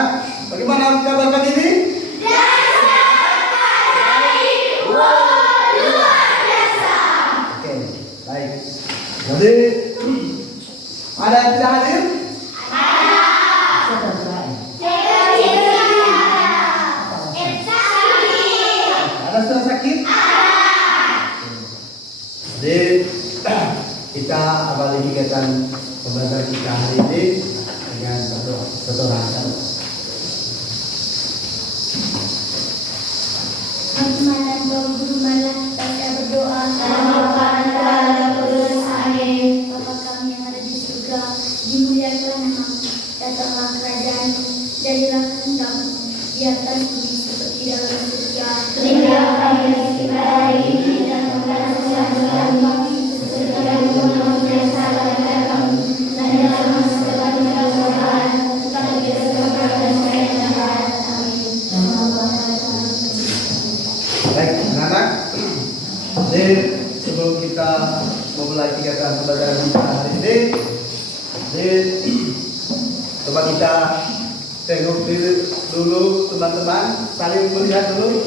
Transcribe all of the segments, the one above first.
anak-anak, bagaimana kabar pagi ini? Oke, baik. Jadi ada yang tidak hadir? Ada sudah sakit? Jadi kita awali kegiatan pembelajaran kita hari ini dengan berdoa. Bapa kami yang ada di surga, dimuliakan namamu, datanglah kerajaan-Mu, jadilah kehendak-Mu di atas bumi seperti dalam surga. Berilah kami rezeki kita hari ini dan ampunilah kami seperti kami mengampuni yang salah kepada kami, dan jangan masuk ke dalam kegelapan, tetapi bebaskanlah dari yang jahat. Amin. Baik, anak-anak. Jadi sebelum kita memulai kegiatan pembelajaran kita hari ini, coba kita tengok dulu teman-teman, saling melihat dulu.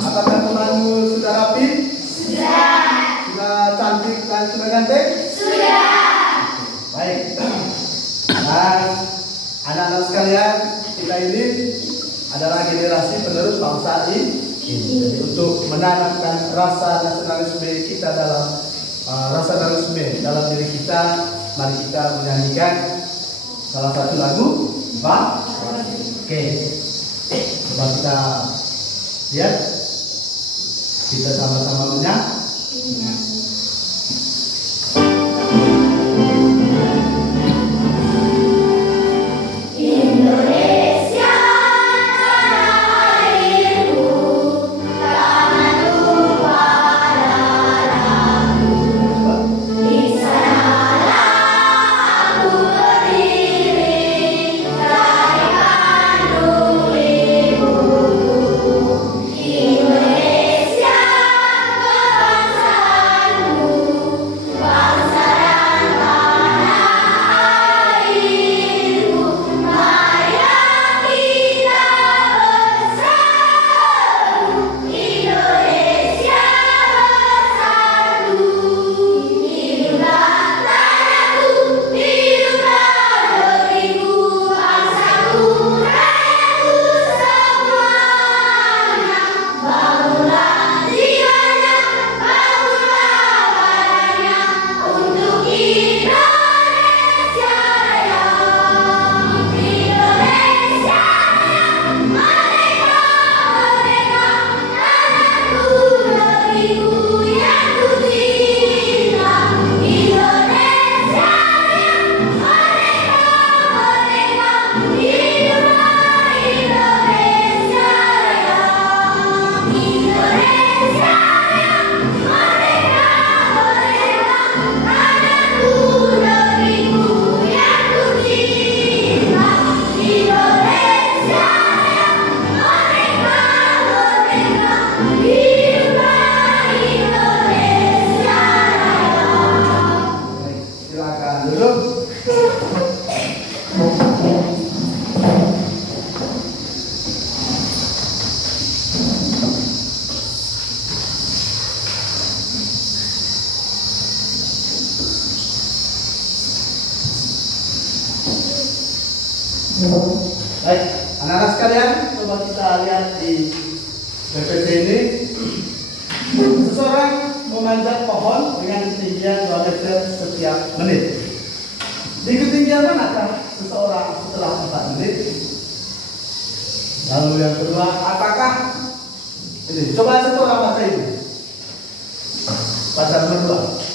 Apakah temanmu sudah rapi? Sudah. Sudah cantik dan sudah ganteng? Sudah. Baik. Dan anak-anak sekalian, kita ini adalah generasi penerus bangsa ini. Jadi untuk menanamkan rasa nasionalisme kita rasa nasionalisme dalam diri kita, mari kita menyanyikan salah satu lagu, Pak. Oke, coba kita lihat, kita sama-sama menyanyi. Baik, anak-anak sekalian, coba kita lihat di PPT ini. Seseorang memanjat pohon dengan ketinggian 2 meter setiap menit. Di ketinggian manakah seseorang setelah 4 menit? Lalu yang kedua, apakah ini? Coba seseorang baca ini. Baca nomor 2.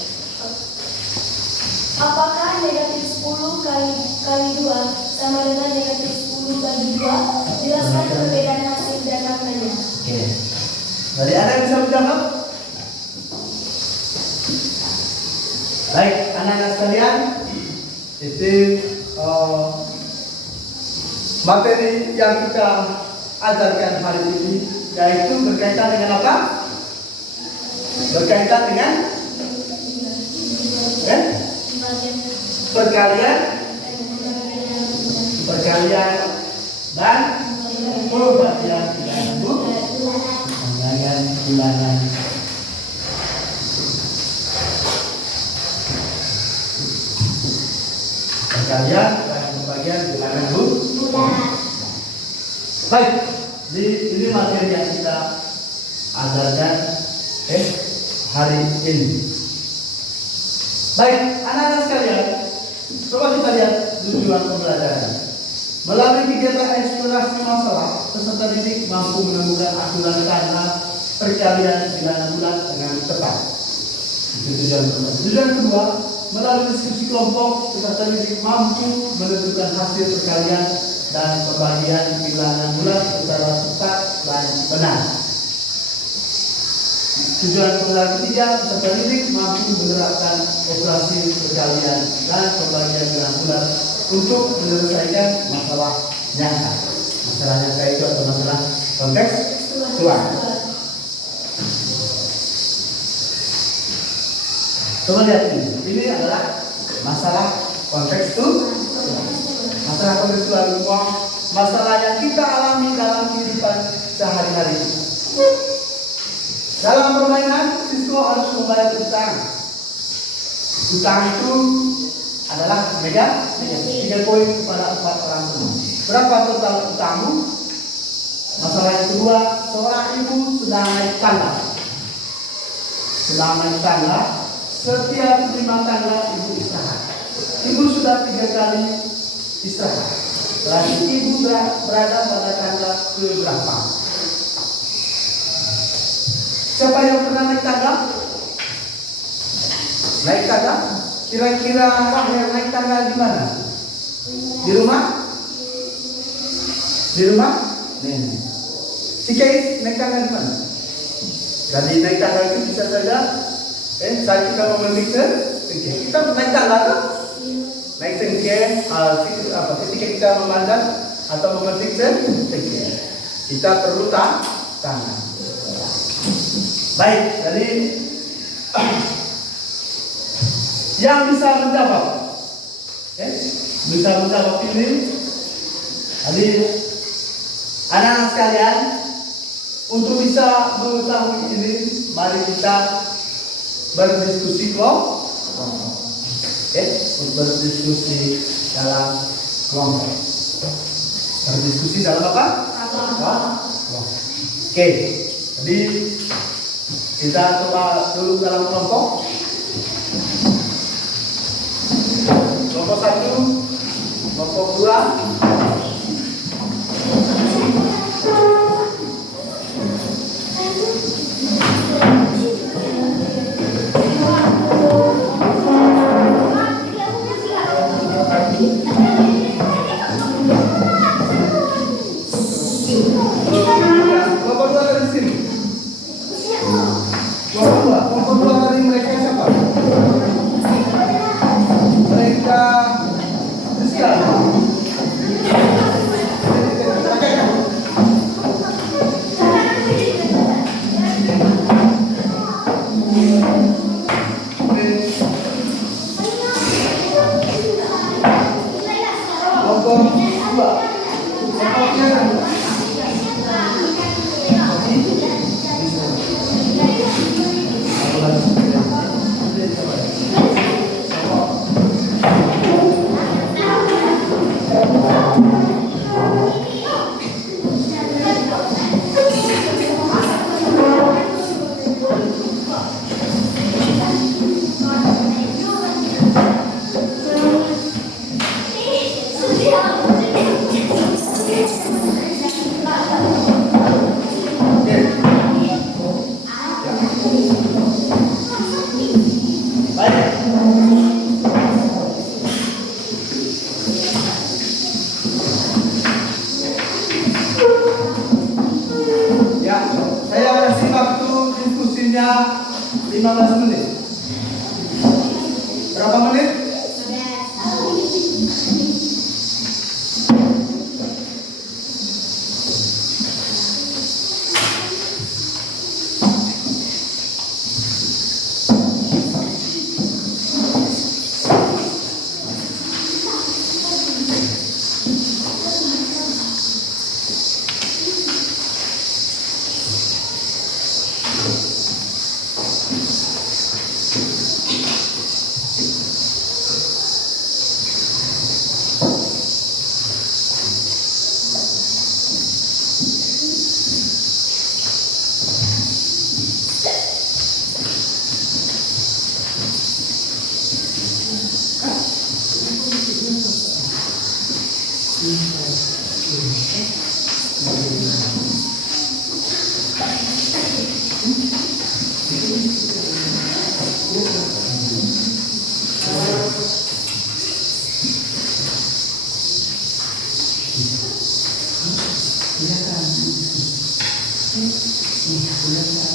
Apakah negatif 10 kali 2 sama dengan negatif 10 bagi 2? Jelaskan perbedaan hasil dan maknanya. Oke. Jadi ada yang bisa menjawab? Baik, anak-anak sekalian, itu materi yang kita ajarkan hari ini, yaitu berkaitan dengan apa? Berkaitan dengan perkalian dan pembagian pembagian bulanan. Perkalian dan pembagian bulanan bulan. Baik, ini materi yang kita ajarkan hari ini. Baik, anak-anak sekalian, coba kita lihat tujuan pembelajaran. Melalui kegiatan eksplorasi masalah, peserta didik mampu menemukan aturan tanda perkalian bilangan bulan dengan tepat. Itu tujuan pertama. Tujuan kedua, melalui diskusi kelompok, peserta didik mampu menentukan hasil perkalian dan pembagian bilangan bulan secara tepat dan benar. Tujuan pembelajaran ketiga, peserta didik mampu menerapkan operasi perkalian dan pembagian bilangan bulan untuk menyelesaikan masalah nyata. Masalah nyata itu atau masalah kontekstual. Coba lihat ini. Ini adalah masalah kontekstual. Masalah kontekstual uang, masalah yang kita alami dalam kehidupan sehari-hari. Dalam permainan, siswa harus membayar utang. Utang itu adalah tiga poin kepada 4 orang teman. Berapa total utangmu? Masalah yang kedua, seorang ibu sedang naik tangga. Setiap 5 tangga ibu istirahat. Ibu sudah 3 kali istirahat. Berarti ibu berada pada tangga ke-berapa? Siapa yang pernah naik tangga? Naik tangga? Kira-kira yang naik tangga di mana? Di rumah? Di rumah? Nih. Si Kais naik tangga di mana? Jadi naik tangga itu bisa saja saat kita memetik tengke. Kita naik tangga kan? Naik tengke, ketika kita memandang atau memetik tengke, kita perlu tangan. Baik, jadi yang bisa menjawab, bisa menjawab ini. Jadi anak-anak sekalian, untuk bisa mengetahui ini, mari kita berdiskusi kelompok. Untuk berdiskusi dalam kelompok. Berdiskusi dalam apa? Kelompok. Oke, jadi kita coba dulu dalam kelompok. Kelompok 1, kelompok 2. Saya kasih waktu diskusinya 15 menit. Berapa menit? Silakan. Silakan.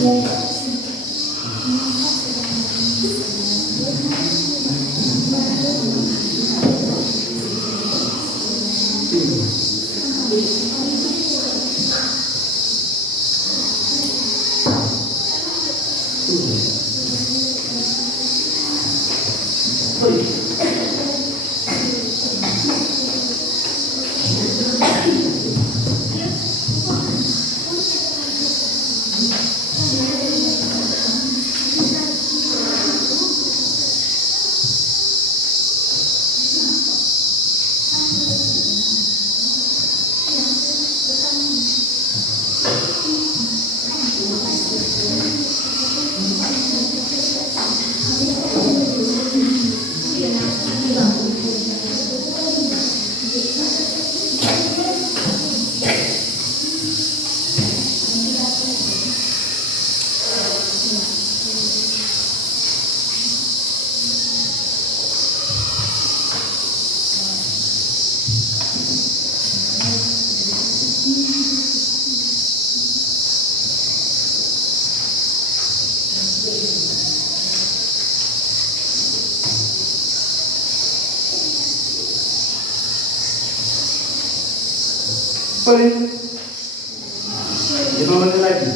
Boleh. 5 menit lagi.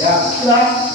Ya, sudah.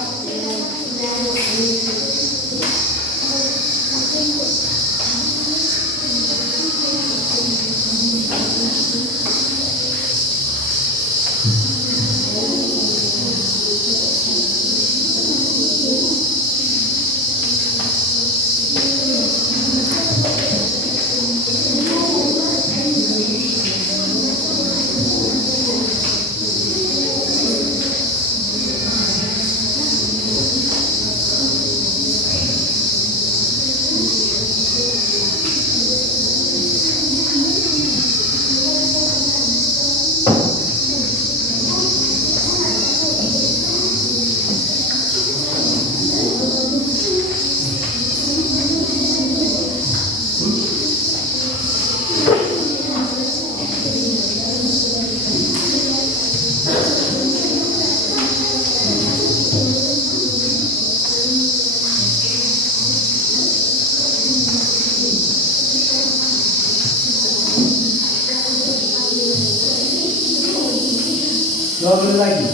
Dua lagi.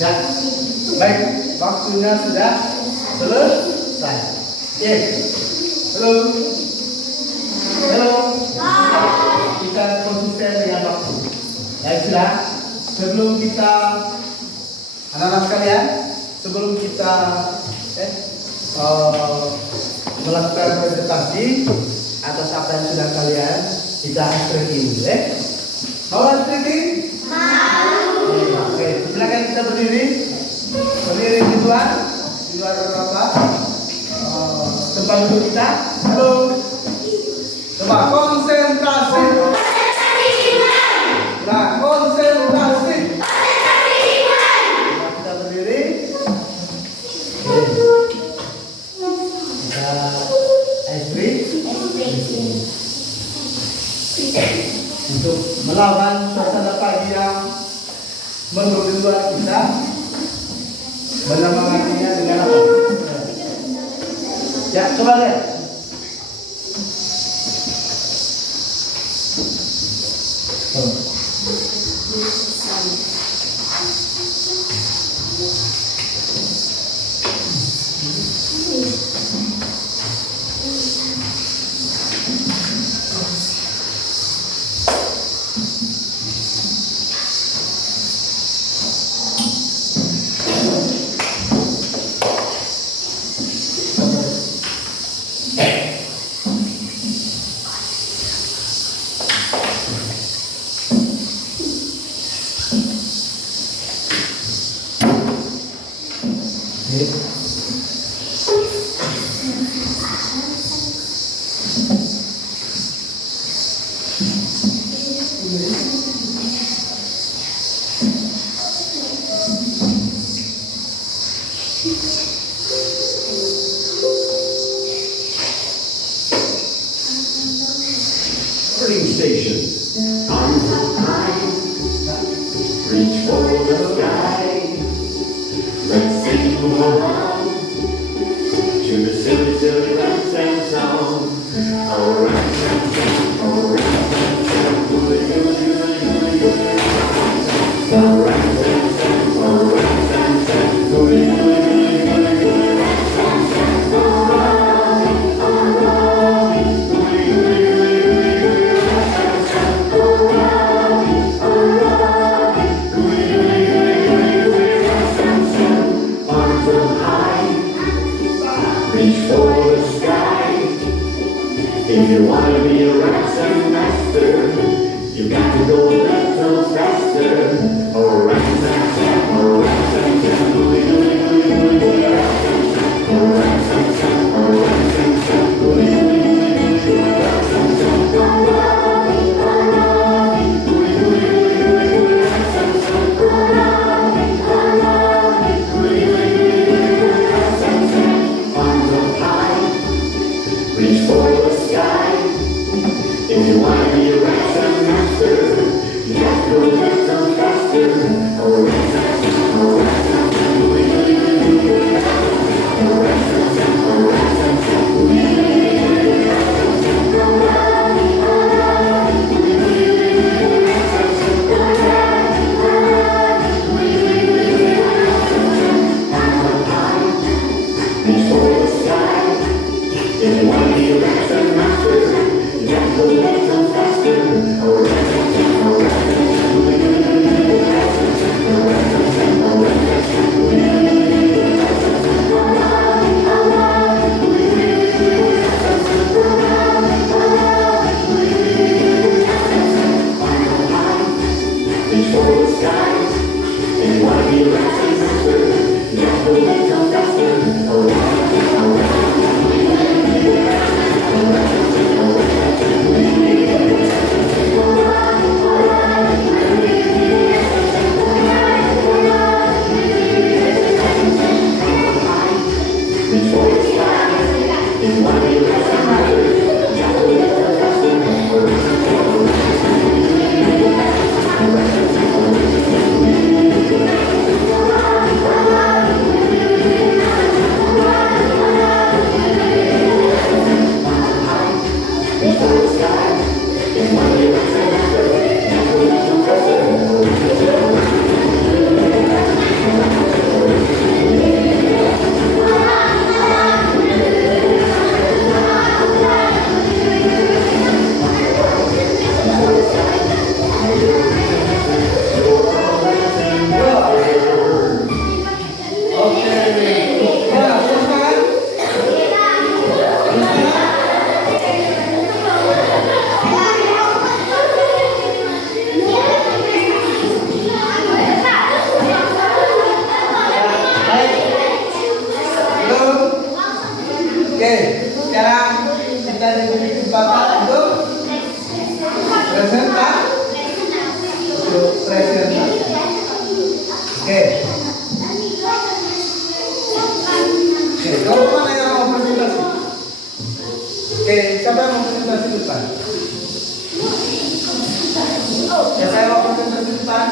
Ya, baik, waktunya sudah selesai. Oke, halo, halo, kita konsisten dengan waktu. Ya sudah, sebelum kita anak-anak sekalian, sebelum kita melakukan presentasi atas apa yang sudah kalian, kita stretching dulu, Mau stretching? Oke, silakan kita berdiri di luar apa? Tempat duduk kita. Halo, coba konsentrasi. Nah, konsentrasi. Coba kita berdiri. Kita stretching untuk melawan suasana pagi yang menurut luar kita, menyemangatinya dengan apa? Ya, coba lihat. Filling station. Arms up high, reach for the sky. Let's sing along to the silly, silly rhymes and song. All right, all right, all right, reach for the sky. If you want to be a ransom master, you got to go a little faster. Alright, reach for the sky. If you want to be a ransom master, you have to go a little faster. Oke, siapa yang mau presentasi depan? Ya, saya mau presentasi depan.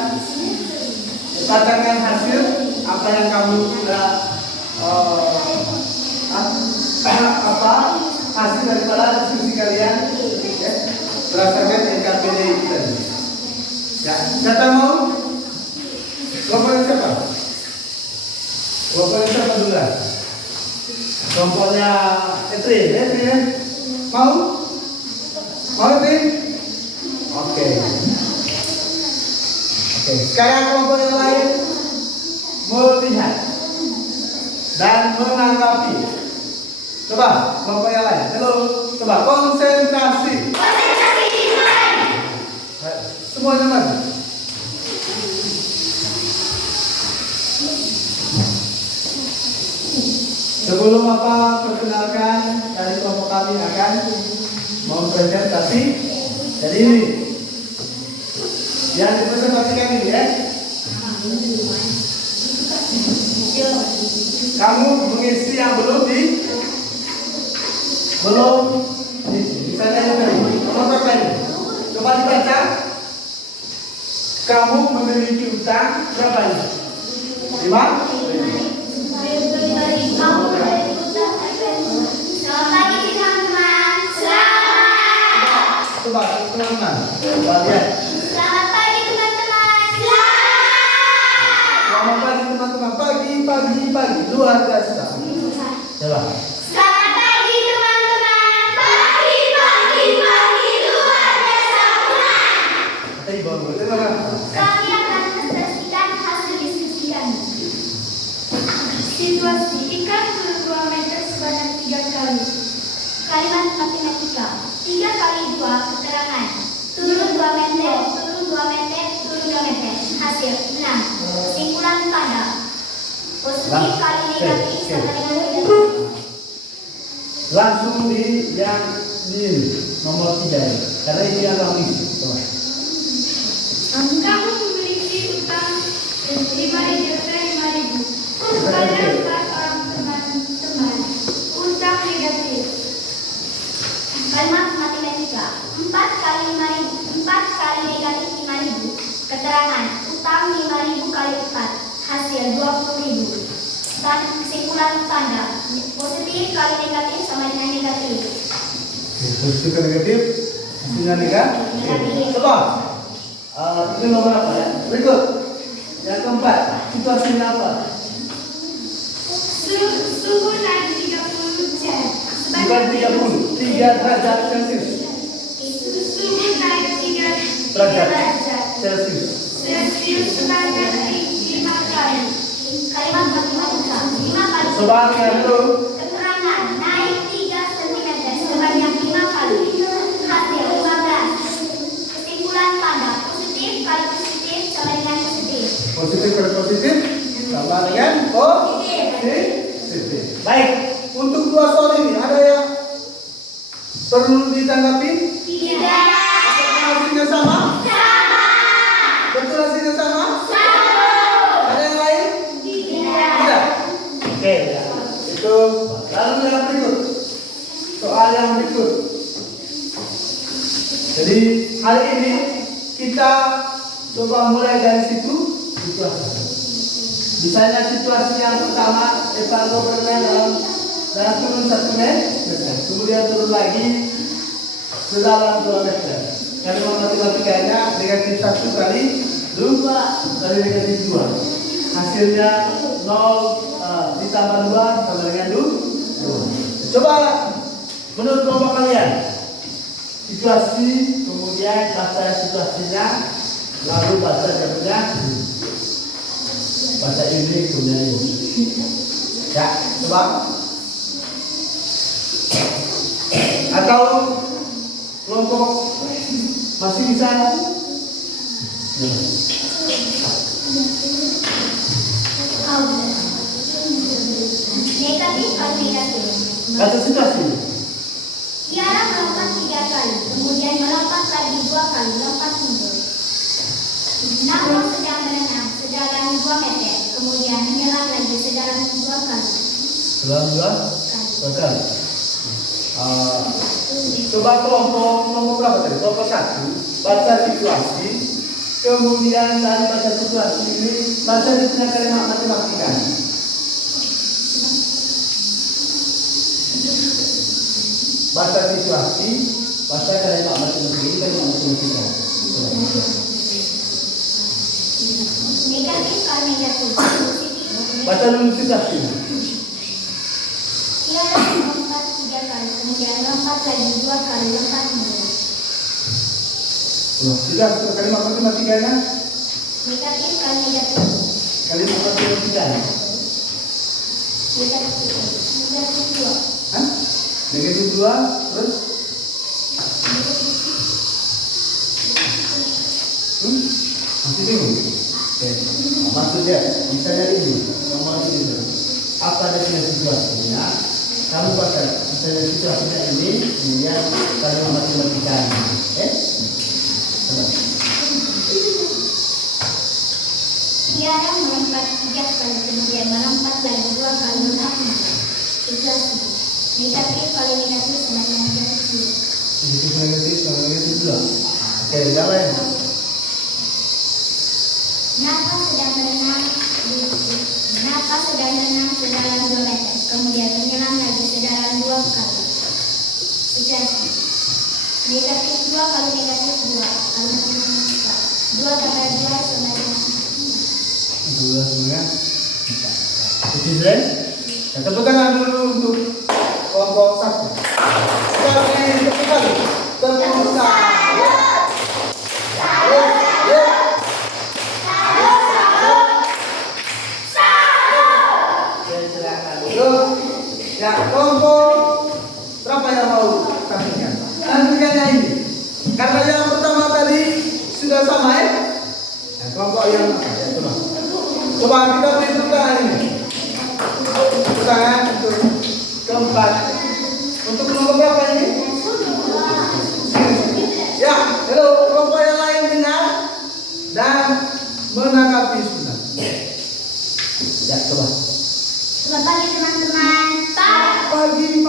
Katakan hasil apa yang kamu sudah apa hasil daripada diskusi kalian ya, berdasarkan NKPD tadi. Ya, siapa mau? Kelompoknya siapa? Kelompoknya siapa dulu? Kelompoknya Etri ya? Mau? Mau Etri? Oke. Oke, sekarang kelompok yang lain melihat dan menanggapi. Coba kelompok yang lain. Halo, coba konsentrasi. Konsentrasi dimulai. Semuanya maju. Sebelum apa perkenalkan dari kelompok kami akan mempresentasi. Jadi ini yang dipresentasikan ini ya. Kamu mengisi yang belum misalnya ini nomor berapa ini? Coba dibaca. Kamu memiliki utang berapa ini? 5? Selamat pagi teman-teman. Selamat. Coba teman-teman. Coba lihat. Selamat pagi teman-teman. Selamat. Selamat pagi teman-teman. Pagi. Luar biasa. Coba. Selamat pagi teman-teman. Pagi luar biasa teman. Tadi baru terima kasih. Kami akan presentasikan hasil diskusi kami. Situasi ikan turun 2 meter sebanyak 3 kali. Kalimat matematika 3 kali 2 keterangan. Turun 2 meter, turun 2 meter, turun 2 meter. Hasil 6. Kesimpulan tanda. Positif kali negatif sama dengan negatif. Langsung di yang ini nomor 3 ini. Karena ini adalah misi. Coba. Kamu memiliki utang 5.000 kepada 4 orang teman-teman. Utang negatif. Kalimat matematika 4 kali 5.000, 4 kali negatif 5.000. Keterangan utang 5.000 kali 4 hasil 20.000. Dan kesimpulan tanda positif kali negatif sama dengan negatif. Positif ke negatif, hasilnya negatif. Coba. Ini nomor apa ya? Berikut. Yang keempat, situasinya apa? Suhu naik 30 Bukan 30, 3 derajat Celcius. Suhu naik 3 Derajat derajat Celcius. Celcius sebanyak 5 kali. Kalimat matematika 5 kali. Coba lihat dulu. Keterangan naik 3 cm sebanyak 5 kali. Hasil 15. Kesimpulan tanda positif kali positif sama dengan positif. Positif kali positif sama dengan positif. Baik, untuk 2 soal ini ada yang perlu ditanggapi? Tidak. Apakah hasilnya sama? Sama. Betul hasilnya sama? Sama. Ada yang lain? Tidak. Tidak. Oke, ya. Itu lalu yang berikut. Soal yang berikut. Jadi hari ini kita coba mulai dari situasi. Misalnya situasi yang pertama, Evango berenang dalam turun 1 meter, kemudian turun lagi sedalam 2 meter. Kalimat matematikanya negatif 1 kali 2 kali negatif 2. Hasilnya 0 ditambah 2 sama dengan 2. Coba menurut kelompok kalian, situasi, kemudian baca situasinya, lalu baca jawabannya, baca ini, kemudian ini. Ya, coba. Atau kelompok masih bisa? Negatif kali negatif. Baca situasi. Tiara melompat 3 kali, kemudian melompat lagi 2 kali, lompat mundur. Namun sedang berenang sedalam 2 meter, kemudian menyelam lagi sedalam 2 kali. Dalam 2 kali. Coba kelompok berapa tadi? Kelompok 1 baca situasi, kemudian dari baca situasi ini baca di tengah kalimat matematika. Baca situasi, baca kalimat matematika ini kalimat matematika. Negatif atau negatif? Baca dulu situasi. Ia lompat 3 kali, kemudian lompat lagi 2 kali, lompat 2. Sudah kalimat matematikanya? Negatif atau negatif? Kalimat matematikanya? Negatif 2. Hah? Negatif 2, terus? Masih bingung? Oke. Maksudnya, misalnya ini, nomor ini. Apa definisi situasinya? Kamu baca, misalnya situasinya ini, kemudian kalimat matematikanya. Ia melompat 3 kali, kemudian melompat lagi 2 kali, lompat 2. Situasi. Negatif kali negatif sama dengan negatif. Negatif sama negatif dua. Oke, yang lain. Napas sedang berenang sedalam 2 meter, kemudian menyelam lagi sedalam 2 kali. Situasi. Negatif 2 kali negatif 2 kali matematika. 2 tambah 2 sama dengan 2 semuanya. Itu sudah. Tepuk tangan dulu untuk kelompok 1. Sekali, sekali. Tepuk tangan. Ya, kelompok berapa yang mau tampilkan? Tampilkannya ini. Karena yang pertama tadi sudah sama ya. Nah, kelompok yang ya, coba kita beri tepuk tangan ini. Tepuk tangan untuk keempat. Untuk kelompok berapa ini? Ya, halo kelompok yang lain dengar dan menanggapi sudah. Ya, coba. Selamat pagi teman-teman. Pagi.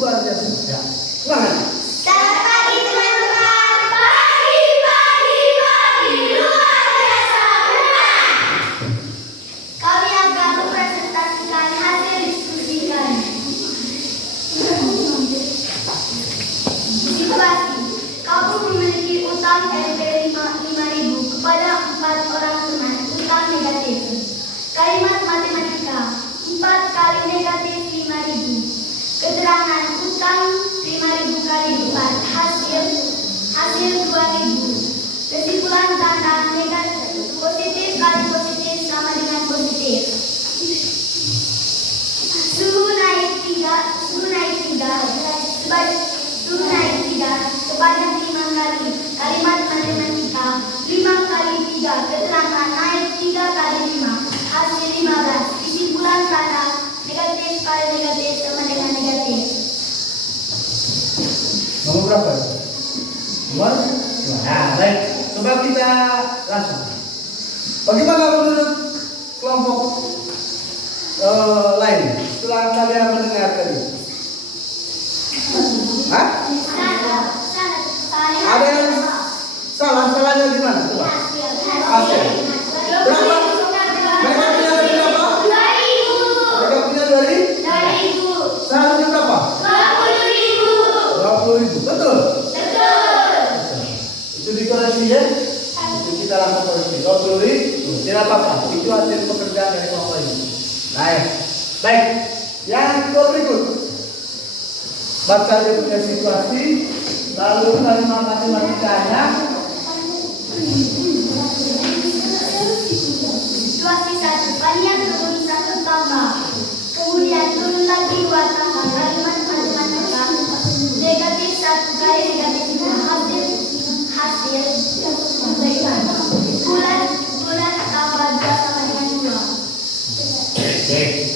Luar biasa. Ya. Semangat. Selamat pagi teman-teman. Pagi. Luar biasa benar. Kami akan mempresentasikan hasil diskusi kami. Situasi. Kamu memiliki utang LP 5.000 kepada 4 orang teman. Utang negatif. Kalimat matematika. 4 kali negatif 5.000. Keterangan utang 5.000 kali 4 hasil 2.000. Kesimpulan tentang negatif positif kali positif sama dengan positif. Suhu naik 3 sebanyak 5 kali. Kalimat matematika 5 kali 3. Keterangan naik 3 kali 5 hasil 15. Kesimpulan tanda negatif kali negatif sama dengan negatif. Nomor berapa? Nomor 2. Nah, baik. Coba kita langsung. Bagaimana menurut kelompok lain setelah kalian mendengar tadi? Hah? Ada yang salah? Salahnya gimana? Coba. Hasil. Berapa? Mereka punya dari berapa? 2.000. Mereka punya dari? 2.000. Seharusnya berapa? 20.000. 20.000. Betul? Betul. Itu dikoreksi ya? Itu kita langsung koreksi. 20.000. Tidak apa-apa. Itu hasil pekerjaan dari kelompok ini. Baik. Yang kedua berikut. Baca dia punya situasi. Lalu kalimat matematikanya. Situasi 1. Fania turun 1 tangga. Kemudian turun lagi 2 tangga. Kalimat matematika. Negatif 1 kali negatif 2. Hasil. Bulat tambah 2 sama dengan 2.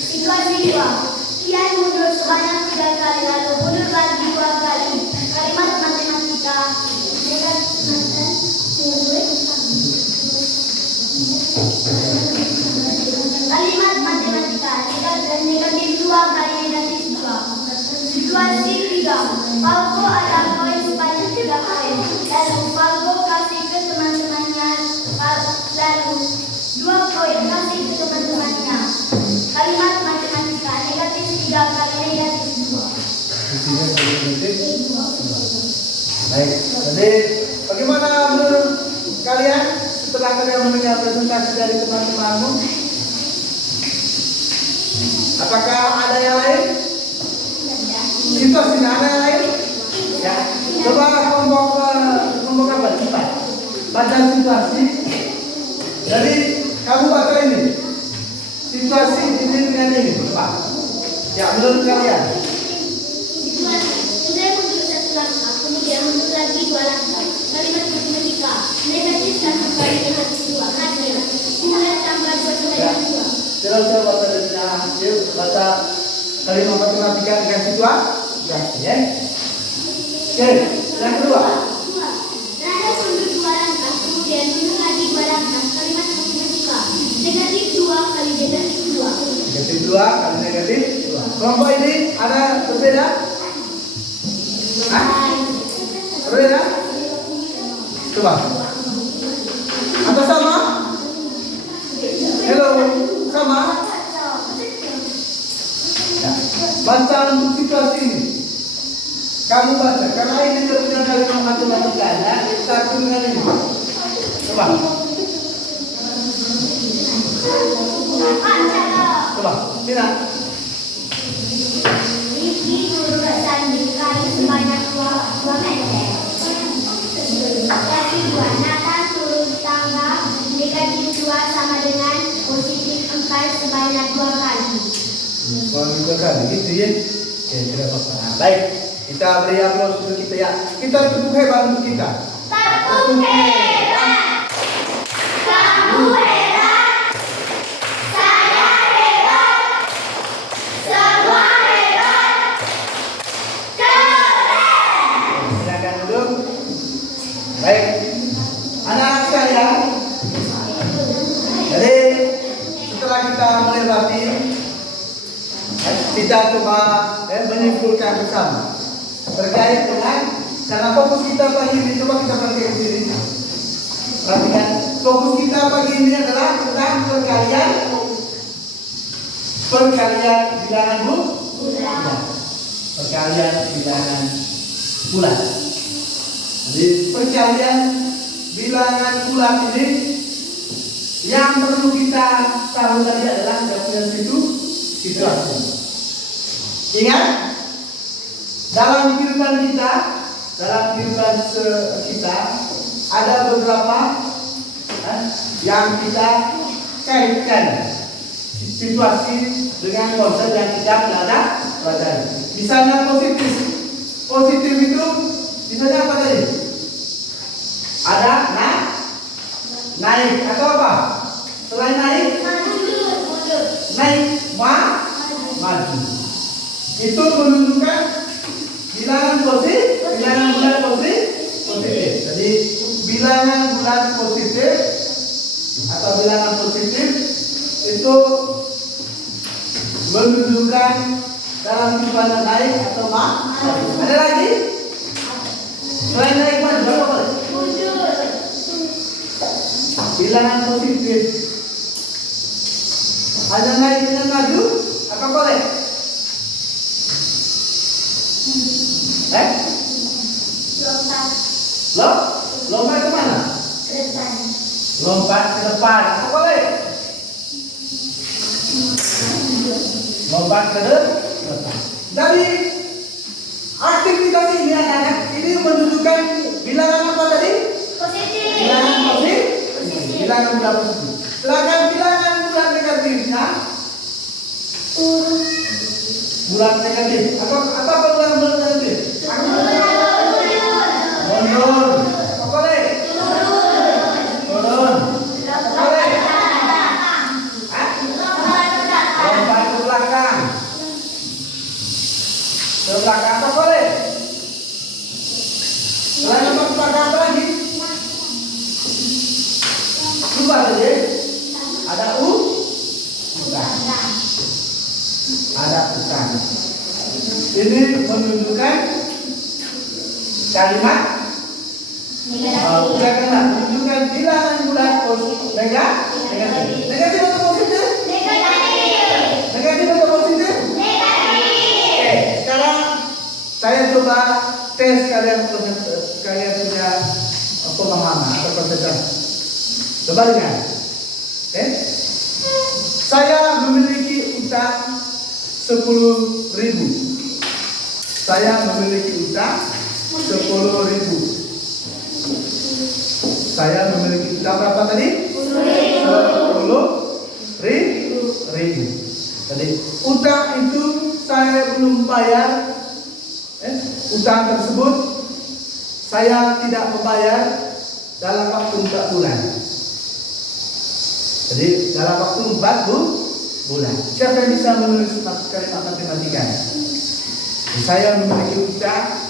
Situasi 2. Kian mundur sebanyak 3 kali lalu mundur lagi 2 kali. Kalimat matematika. Kalimat matematika negatif 2 kali negatif 2. Situasi Falco ada koin sebanyak 3 koin. Lalu Falco kasih ke teman-temannya. Lalu 2 koin kasih ke teman-temannya. Kalimat matematika negatif 3 kali negatif 2. Isinya negatif. Baik. Jadi bagaimana menurut kalian setelah kalian mendengar presentasi dari teman-temanmu? Apakah ada yang lain? Situasi ada yang lain? Ya. Coba kelompok apa? Cepat. Baca situasi. Jadi kamu baca ini. Situasi ini dengan ini. Coba. Ya, menurut kalian? Sudah mundur 1 langkah, kemudian mundur lagi 2 langkah. Kalimat matematika negatif 1 kali negatif 2 hasil. Kemudian tambah 2 kali 2. Coba saya baca dari hasil, baca kalimat matematika dengan situasi, ya. Oke, yang kedua. Nada mundur 2 langkah, kemudian mundur lagi 2 langkah. Kalimat matematika negatif 2 kali negatif 2. Negatif 2 kali negatif 2. Kelompok ini ada berbeda? Hah? Berbeda? Coba. Apa sama? Hello, sama? Ya. Baca untuk situasi ini. Kamu baca, karena ini terpunya kalimat matematika ya. Satu dengan ini. Coba. Coba, Tina. Rifki turun bersanding kayu sebanyak 2 meter. Negatif 2. Nathan turun tangga negatif 2 sama dengan positif 4 sebanyak 2 kali. Kalau juga kan gitu ya. Oke, tidak apa-apa. Baik, kita beri aplaus untuk kita ya. Kita tepuk hebat untuk kita. Tepuk hebat. Kamu hebat. Saya hebat. Semua hebat. Keren. Silakan duduk. Baik, anak-anak sekalian. Jadi setelah kita melewati, kita coba menyimpulkan bersama terkait dengan karena fokus kita pagi ini. Coba kita perhatikan di sini. Perhatikan, fokus kita pagi ini adalah tentang perkalian bilangan bulan. Perkalian bilangan bulan. Jadi perkalian bilangan bulan ini yang perlu kita tahu tadi adalah yang situasi. Ingat, dalam kehidupan kita ada beberapa yang kita kaitkan situasi dengan konsep yang kita pelajari. Misalnya positif itu misalnya apa tadi? Ada naik atau apa? Selain naik, naik maju. Itu menunjukkan bilangan bulan positif. Jadi bilangan bulan positif atau bilangan positif itu menunjukkan dalam kehidupan naik atau maju. Ada lagi? Selain naik maju apa boleh? Bilangan positif hanya naik dengan maju apa boleh? Lompat ke mana? Lompat ke depan apa boleh? Lompat ke depan. Jadi aktivitas ini anak-anak ini menunjukkan bilangan apa tadi? Positif. Bilangan positif. Bilangan bulan positif. Sedangkan bilangan bulan negatifnya bulan negatif. Apa bulan negatif? Mundur. Apa boleh? Turun. Boleh. Lompat ke belakang. Ke belakang apa boleh? Selain lompat ke belakang apa lagi? Lupa saja. Ada bukan. Ada bukan. Ini menunjukkan kalimat bukan menunjukkan bilangan bulat negatif. Negatif atau positif? Negatif atau positif? Oke, sekarang saya coba tes kalian punya pemahaman atau konsentrasi. Coba dengar. Oke. Saya memiliki utang 10.000. Saya memiliki utang 10.000. Saya memiliki utang berapa tadi? 10.000. Jadi utang itu saya belum bayar. Utang tersebut saya tidak membayar dalam waktu 4 bulan. Jadi dalam waktu 4 bulan. Siapa yang bisa menulis kalimat matematika? Saya memiliki utang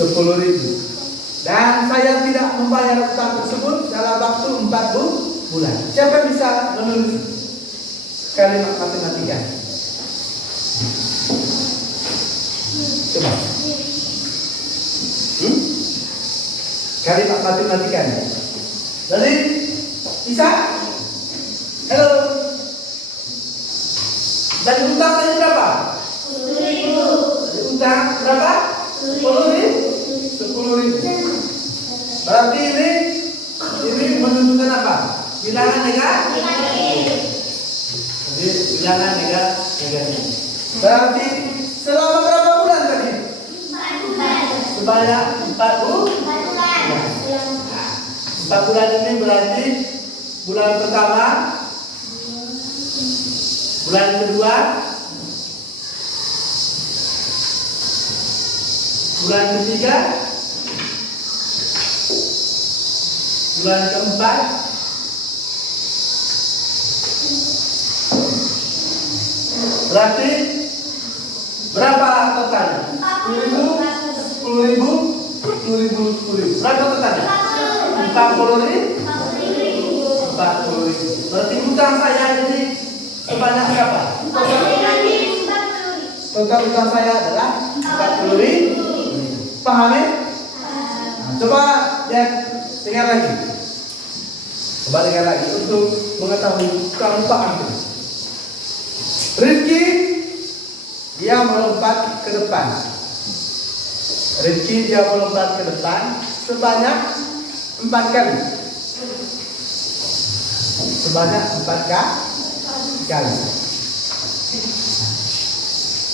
10.000 dan saya tidak membayar utang tersebut dalam waktu 4 bulan. Siapa yang bisa menulis kalimat matematika? Coba. Kalimat matematikanya. Jadi bisa? Halo. Dari utang tadi berapa? 10.000. Dari utang berapa? 10.000. Berarti ini menunjukkan apa? Bilangan negatif. Jadi bilangan negatif. Berarti selama berapa bulan tadi? 4 bulan. Sebanyak 4 bulan ini berarti bulan pertama, bulan kedua, bulan ketiga, bulan keempat, berarti berapa total? 10.000. Berapa totalnya? 40.000. Berarti utang saya ini sebanyak berapa? Total utang saya adalah 40.000. Paham ya? Coba lihat, dengar lagi. Coba dengar lagi untuk mengetahui keangkaan. Rifki dia melompat ke depan. Rifki dia melompat ke depan sebanyak 4 kali. Sebanyak 4 kali.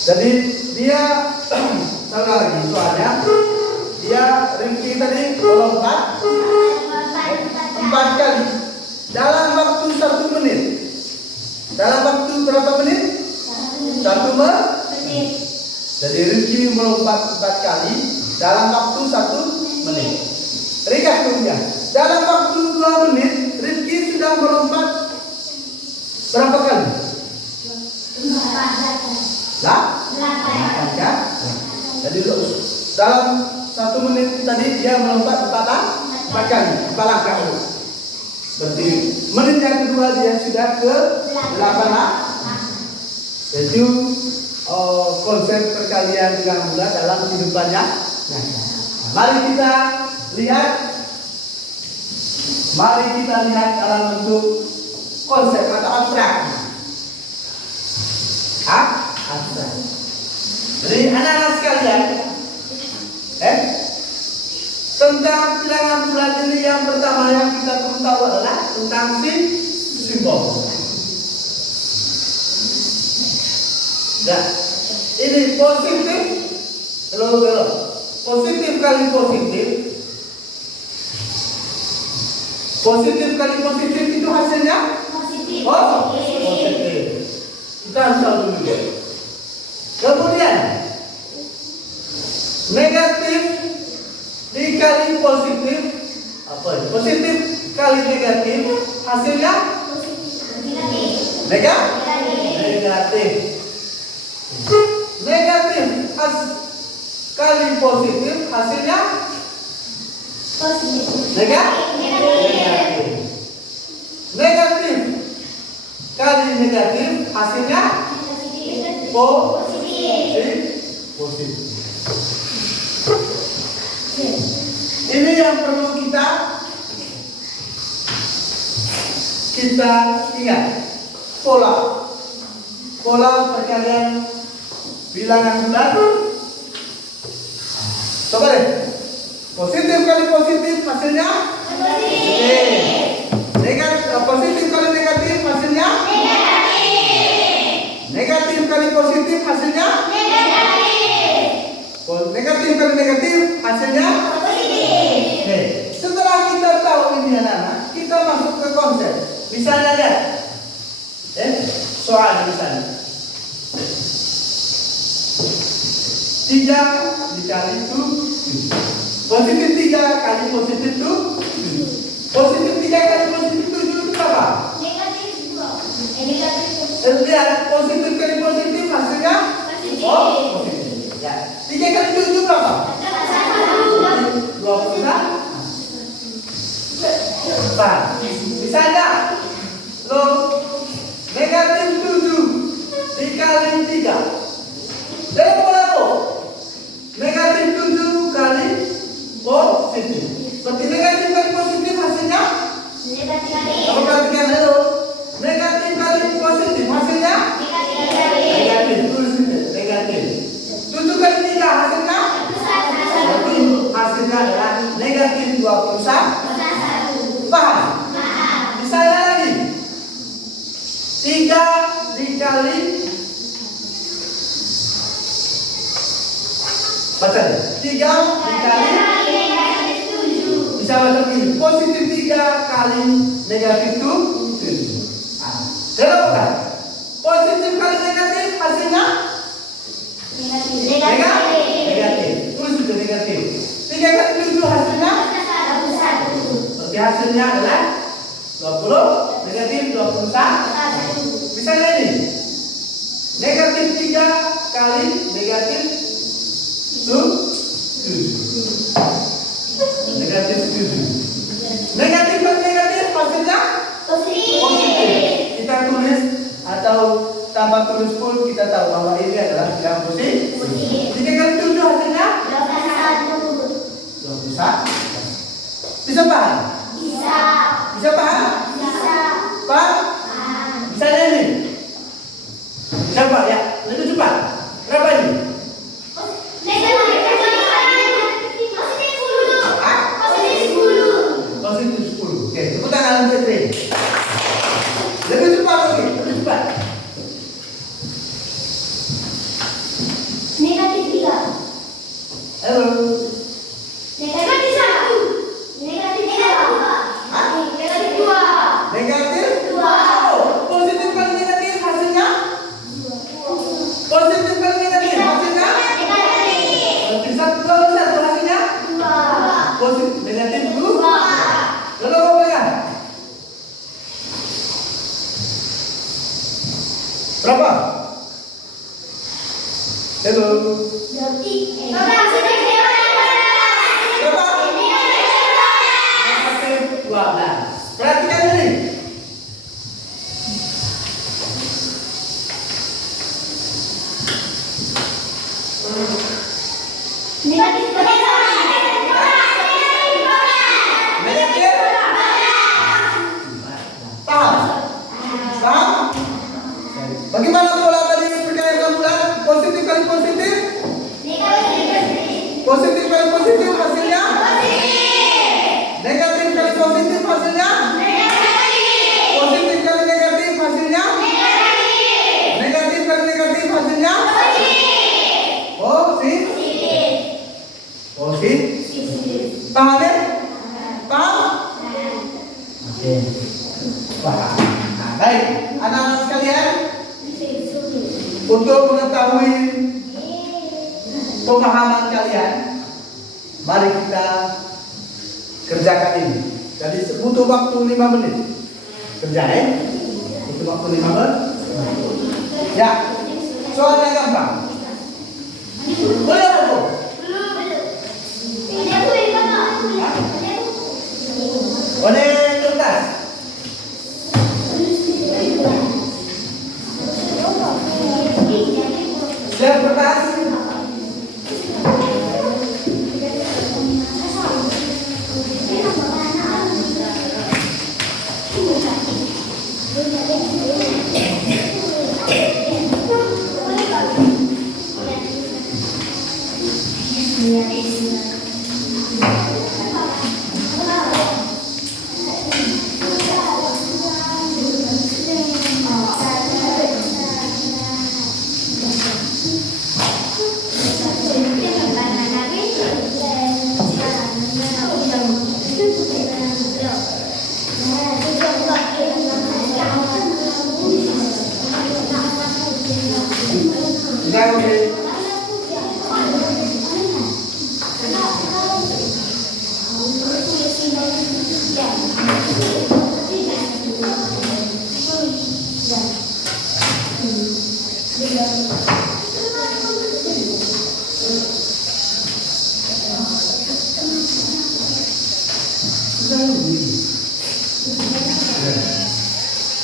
Jadi dia tahu lagi soalnya dia Rifki tadi melompat 4 kali dalam waktu 1 menit. Dalam waktu berapa menit? 1 menit. Jadi Rifki melompat 4 kali dalam waktu 1 menit. Ringkas kemudian dalam waktu 2 menit Rifki sudah melompat berapa kali? 8 kan? Jadi dalam 1 menit tadi dia melompat 4 kali, 4 langkah. Berarti menit yang kedua dia sudah ke 8. Itu konsep perkalian dengan mudah dalam kehidupannya. Nah, mari kita lihat dalam bentuk konsep atau abstrak. Abstrak. Jadi anak-anak sekalian, tentang bilangan bulat ini yang pertama yang kita perlu tahu adalah tentang simbol. Nah, ini positif, positif kali positif. Positif kali positif itu hasilnya Positif. positif. Kita harus tahu dulu. Kemudian negatif dikali positif, apa ini? Positif kali negatif hasilnya negatif. Negatif kali positif hasilnya negatif. Negatif kali negatif hasilnya positif. positif. Ini yang perlu kita ingat. Pola perkalian bilangan bulat. Coba deh. Positif kali positif hasilnya positif. Positif kali negatif hasilnya negatif kali positif hasilnya negatif kali negatif hasilnya positif. Oke. Setelah kita tahu ini anak-anak, kita masuk ke konsep. Misalnya lihat, soal misalnya 3 dikali 7. Positif 3 kali positif 7. Positif 3 kali positif 7 itu berapa? Negatif 2. Lihat, positif kali positif hasilnya positif. Ya. 3 kali 7 berapa? 21. Misalnya negatif 7 dikali 3. Dalam pola apa? Negatif 7 kali positif. Berarti negatif kali positif hasilnya? Kamu perhatikan dulu. Negatif kali positif hasilnya? Negatif. Tulis ini. Negatif. 7 kali 3 hasilnya? Berarti hasilnya adalah negatif 21. Paham? Misalnya lagi 3 dikali baca 3 dikali bisa baca begini, positif 3 kali negatif 7. Dalam bukan? Positif kali negatif hasilnya negatif. Tulis itu negatif. 3 kali 7 hasilnya berarti hasilnya adalah 20 negatif 21. Misalnya ini negatif 3 kali negatif 7. Negatif 7. Negatif kali negatif hasilnya positif. Kita tulis atau tanpa tulis pun kita tahu bahwa ini adalah bilangan positif. 3 kali 7 hasilnya 21. Bisa paham? Bisa paham? Paham? Misalnya ini. Coba ya, lebih cepat. Berapa ini? Positif 10. Oke, tepuk tangan untuk Tri. Lebih cepat lagi, lebih cepat. Negatif 3. Halo. Negatif 1. Negatif 2. Negatif 2. Negatif 2. Oh, positif kali negatif hasilnya? Positif kali negatif hasilnya? Berarti 1 kali 1 hasilnya? 2. Positif negatif 2. Lalu apa ya? Berapa? Halo. Berarti Berapa? Negatif 12. Perhatikan ini. negatif Negatif. Paham? Paham? Bagaimana pola tadi perkalian bulan? Positif kali positif? Positif kali positif hasilnya? Negatif kali positif hasilnya? Positif kali negatif hasilnya? Negatif kali negatif hasilnya? Positif. Paham ya? Paham? Oke. Paham. Nah, baik. Anak-anak sekalian, untuk mengetahui pemahaman kalian, mari kita kerjakan ini. Jadi butuh waktu 5 menit. Kerja ya? Butuh waktu 5 menit. Ya. Soalnya gampang. Boleh apa? Boleh kertas. Siap kertas. Enggak, oke.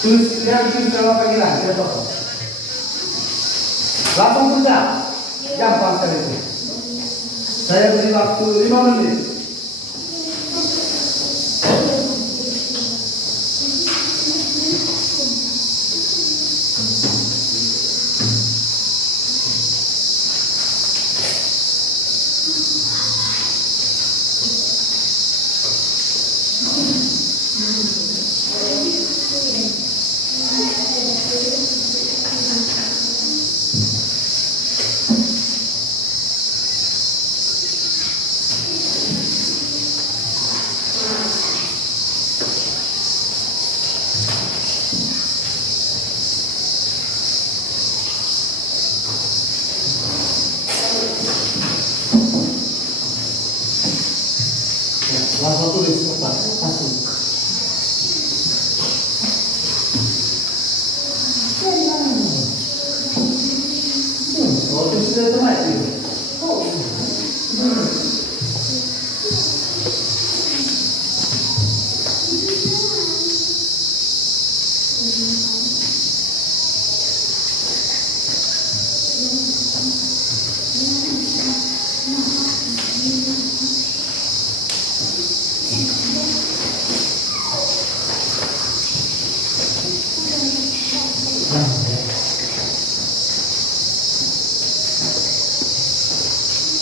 Tulis dia bikin nama panggilan, dia tahu. Langsung kerja, gampang sekali itu. Saya beri waktu 5 menit. Langsung tulis apa? Langsung. Oh, itu sudah temat itu. Oh.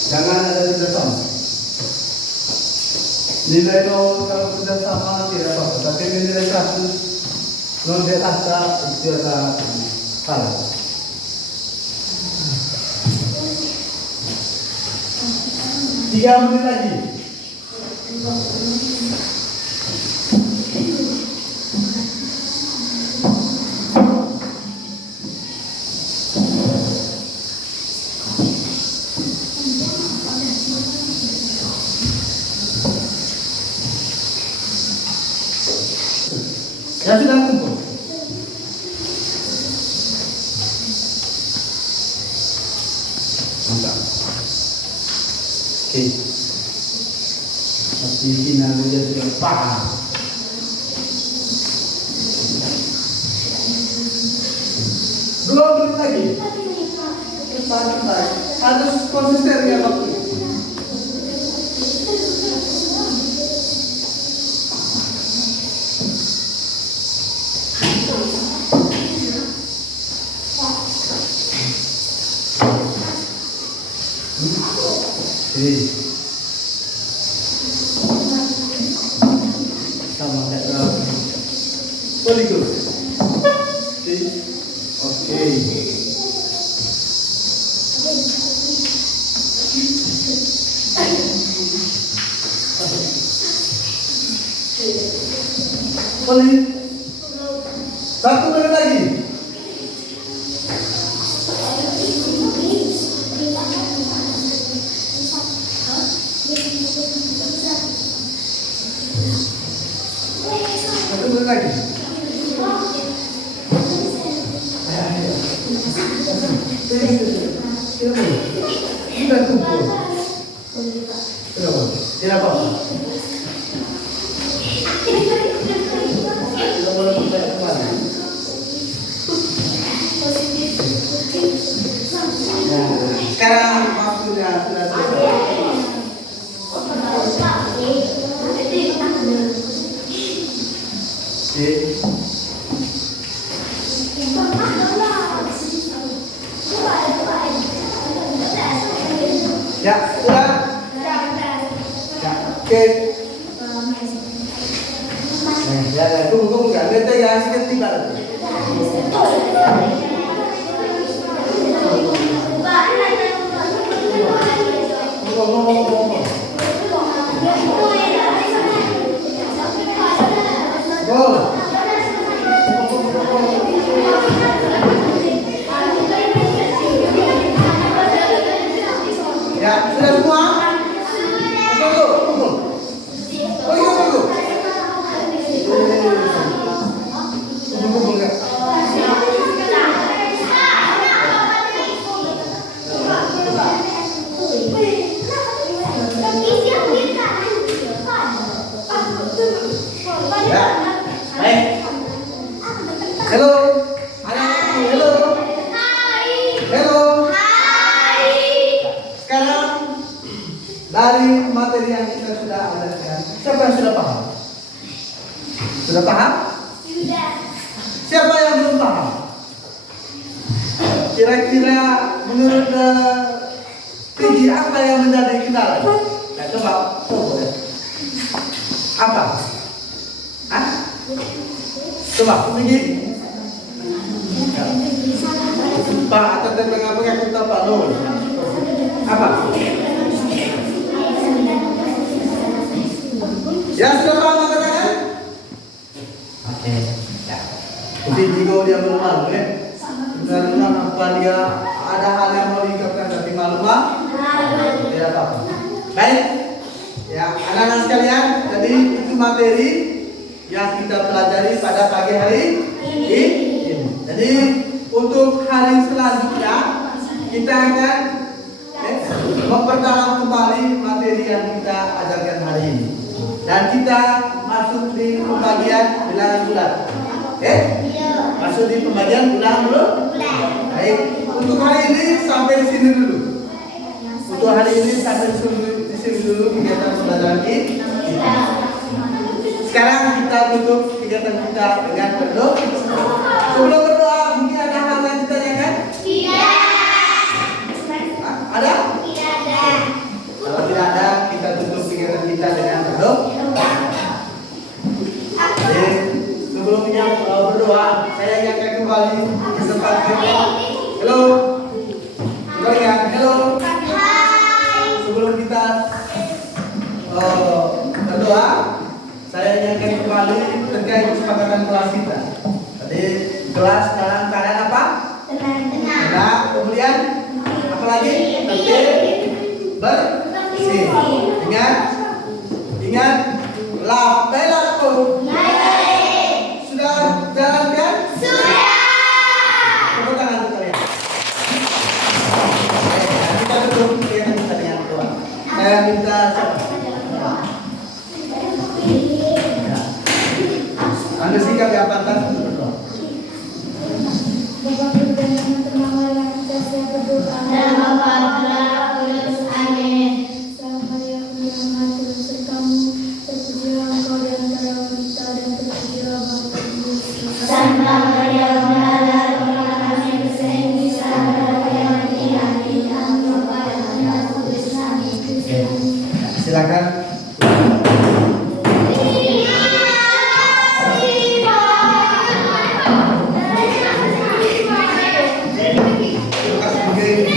Jangan ada tidak sama. Nilai nol kalau sudah sama tidak apa-apa. Tapi nilai 100 nol di atas itu adalah salah. Tiga menit lagi. Ya sudah kumpul. Mantap. Oke. Tapi final dia sudah paham. Dua menit lagi. Cepat. Harus konsisten ya waktu. Sama kayak poligon. Oke. Polit. 1 menit lagi. Lagi. Sudah kumpul. Tidak apa-apa. Kita boleh percaya kemana? Sekarang waktunya sudah selesai. Ya, sudah? Ya, oke. Ya, tunggu kan. Nanti ya, sedikit tiba. Go. dari materi yang kita sudah ajarkan, siapa yang sudah paham? Sudah paham? Sudah. Siapa yang belum paham? Kira-kira menurut Pigi apa yang menjadi kendala? Nah, coba ya. Apa? Hah? Coba Pigi. Pak atau tengah kita Pak Nur. Apa? Ya sudah paham katakan? Oke. Ya. Tapi jika dia belum malu ya. Karena apa dia ada hal yang mau diungkapkan tapi malu mah? Tidak apa-apa. Baik. Ya, anak-anak sekalian, jadi itu materi yang kita pelajari pada pagi hari ini. Jadi untuk hari selanjutnya kita akan memperdalam kembali materi yang kita ajarkan hari ini. Dan kita masuk di pembagian bilangan bulat. Masuk di pembagian bilangan bulat. Baik, untuk hari ini sampai di sini dulu. Untuk hari ini sampai di sini dulu kegiatan pembelajaran kita. Sekarang kita tutup kegiatan kita dengan berdoa. Sebelum berdoa, mungkin ada hal yang ditanyakan? Tidak. Ada? Tidak ada. Kalau tidak ada, kita tutup kegiatan kita dengan berdoa. Jadi, sebelum kita berdoa, saya ingatkan kembali kesempatan. Halo. Coba ingat, halo. Sebelum kita berdoa, saya ingatkan kembali terkait kesepakatan kelas kita. Tadi kelas dalam keadaan apa? Tenang. Kemudian apa lagi? Tertib, bersih. Ingat, lapelaku. Sudah jalankan? Sudah. Tepuk tangan untuk kalian. Kita tutup kegiatan kita dengan doa. Saya minta siapa? Anda sikap yang pantas untuk berdoa. Bapak berdoa yang termawar yang kita siap berdoa. Dalam Bapa, Putra, Kudus. Amin. Selamat Maria, penuh rahmat, Tuhan sertamu. Terpujilah Engkau di antara wanita dan terpujilah Bapa Yesus. Santa Maria, Bunda Allah, doakan kami bersaing bisa pada yang mati. Amin. Amin. Bapa dan Anak Kudus. Amin. Silakan.